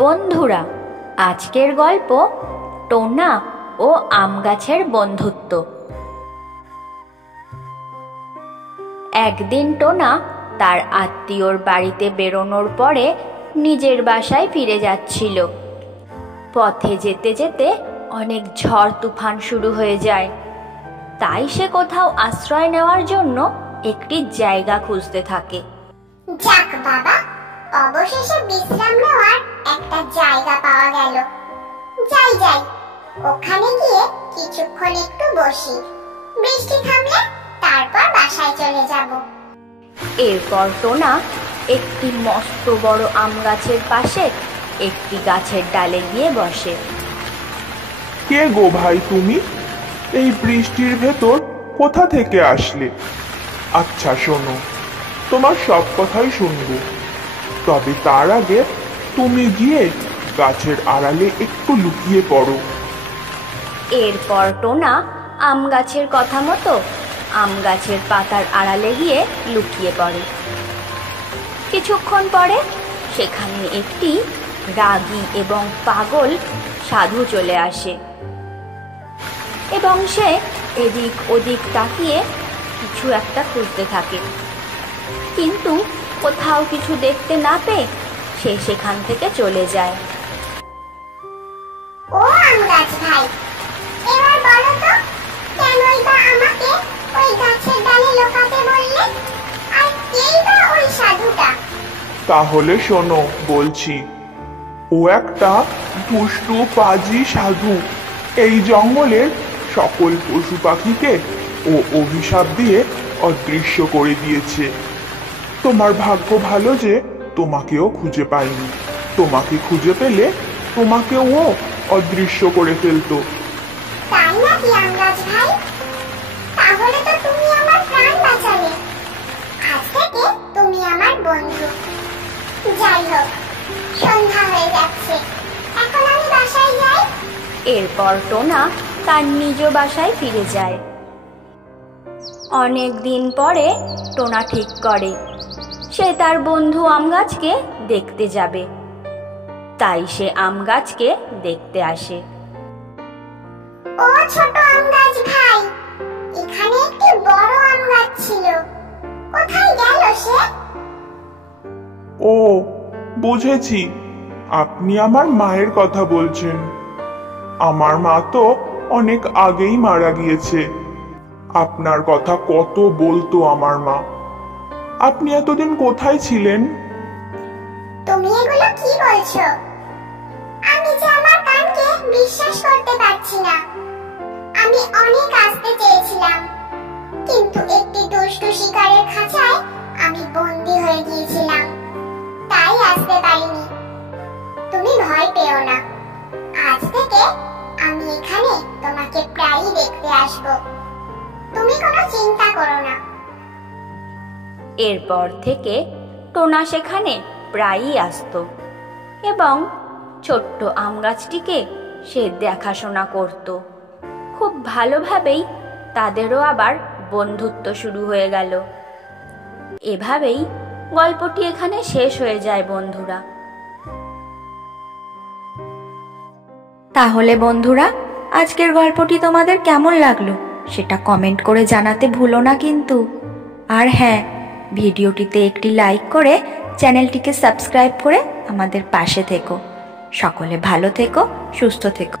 বন্ধুরা, আজকের গল্প টোনা ও আম গাছের বন্ধুত্ব। একদিন টোনা তার আত্মীয়র বাড়িতে বেরোনোর পরে নিজের বাসায় ফিরে যাচ্ছিল। পথে যেতে যেতে অনেক ঝড় তুফান শুরু হয়ে যায়। তাই সে কোথাও আশ্রয় নেওয়ার জন্য একটি জায়গা খুঁজতে থাকে। যাক বাবা, অবশেষে বিশ্রাম নেওয়ার একটা জায়গা পাওয়া গেল। যাই যাই, ওখানে গিয়ে কিছুক্ষণ একটু বসি, বৃষ্টি থামলে তারপর বাসায় চলে যাব। এরপর টোনা একটি মস্ত বড় আম গাছের পাশে একটি গাছের ডালে গিয়ে বসে। কে গো ভাই তুমি? এই বৃষ্টির ভেতর কোথা থেকে আসলে? আচ্ছা শোনো, তোমার সব কথাই শুনবো, তবে তার আগে তুমি গিয়ে গাছের আড়ালে একটু লুকিয়ে পড়ো। এরপর টোনা আম গাছের কথা মতো আম গাছের পাতার আড়ালে গিয়ে লুকিয়ে পড়ে। কিছুক্ষণ পরে সেখানে একটি রাগী এবং পাগল সাধু চলে আসে এবং সে এদিক ওদিক তাকিয়ে কিছু একটা খুঁজতে থাকে, কিন্তু কোথাও কিছু দেখতে না পেয়ে সে সেখান থেকে চলে যায়। ও আম গাছ ভাই, এবার বলো তো, কেনই বা আমাকে ওই গাছের ডালে লুকাতে বললে? আর কেই বা ওই সাধুটা? তাহলে শোনো বলছি, ও একটা দুষ্টু পাজি সাধু। এই জঙ্গলের সকল পশু পাখিকে ও অভিশাপ দিয়ে অদৃশ্য করে দিয়েছে। তোমার ভাগ্য ভালো যে তোমাকেও খুঁজে পায়নি। তোমাকে খুঁজে পেলে তোমাকেও ও অদৃশ্য করে ফেলতো। তাই নাকি আম গাছ ভাই? তাহলে তো তুমি আমার প্রাণ বাঁচালে। আজ থেকে তুমি আমার বন্ধু। যাই হোক, সন্ধ্যা হয়ে যাচ্ছে, এখন আমি বাসায় যাই। এরপর টোনা তার নিজ বাসায় ফিরে যায়। অনেক দিন পরে টোনা ঠিক করে সে তার বন্ধু আম গাছকে দেখতে যাবে। তাই সে আম গাছকে দেখতে আসে। ও ছোট আম গাছ ভাই, এখানে একটি বড় আম গাছ ছিল, কোথায় গেল সে? ও বুঝেছি, আপনি আমার মায়ের কথা বলছেন। আমার মা তো অনেক আগেই মারা গিয়েছে। আপনার কথা কত বলতো আমার মা। আপনি এতদিন কোথায় ছিলেন? তুমি এগুলো কি বলছো? আমি যে আমার কানকে বিশ্বাস করতে পারছি না। আমি অনেক আসতে চেয়েছিলাম, কিন্তু একটি দুষ্টু শিকারের খাঁচায় আমি বন্দী হয়ে গিয়েছিলাম, তাই আসতে পারিনি। তুমি ভয় পেও না, আজ থেকে আমি এখানে তোমাকে প্রায়ই দেখতে আসব। তুমি কোনো চিন্তা করো না। এরপর থেকে টোনা সেখানে প্রায়ই আসতো এবং ছোট্ট আম গাছটিকে সে দেখাশোনা করত। খুব ভালোভাবেই তাদেরও আবার বন্ধুত্ব শুরু হয়ে গেল। এভাবেই গল্পটি এখানে শেষ হয়ে যায় বন্ধুরা। তাহলে বন্ধুরা, আজকের গল্পটি তোমাদের কেমন লাগলো সেটা কমেন্ট করে জানাতে ভুলো না কিন্তু। আর হ্যাঁ, ভিডিওটিতে একটি লাইক করে চ্যানেলটিকে সাবস্ক্রাইব করে আমাদের পাশে থেকো। সকলে ভালো থেকো, সুস্থ থেকো।